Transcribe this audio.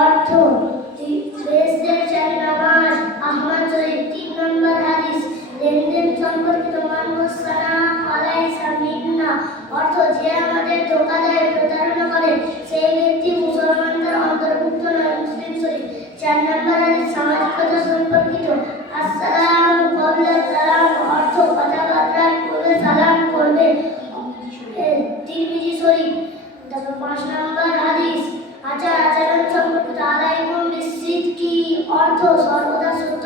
অর্থ বেহেশতের চাবি নামাজ। আহমদ শরীফ। 3 নম্বর হাদিস লেনদেন সম্পর্কিত মানুষ সালাম আলাইকা মিন্না। অর্থ যে আমাদের ধোঁকা দেয়, প্রতারণা করে, সেই ব্যক্তি মুসলমানদের অন্তর্ভুক্ত নয়। মুসলিম শরীফ। 4 নম্বর হাদিস সামাজিকতা সম্পর্কিত আসসালামু ক্বাবলা সালাম। অর্থ কথাবার্তার পূর্বে সালাম করবে। তিরমিজি শরীফ। 5 নম্বর হাদিস আচার আচরণ সম্পর্কিত আলাইকুম বিসিদকি। অর্থ সর্বদা সত্য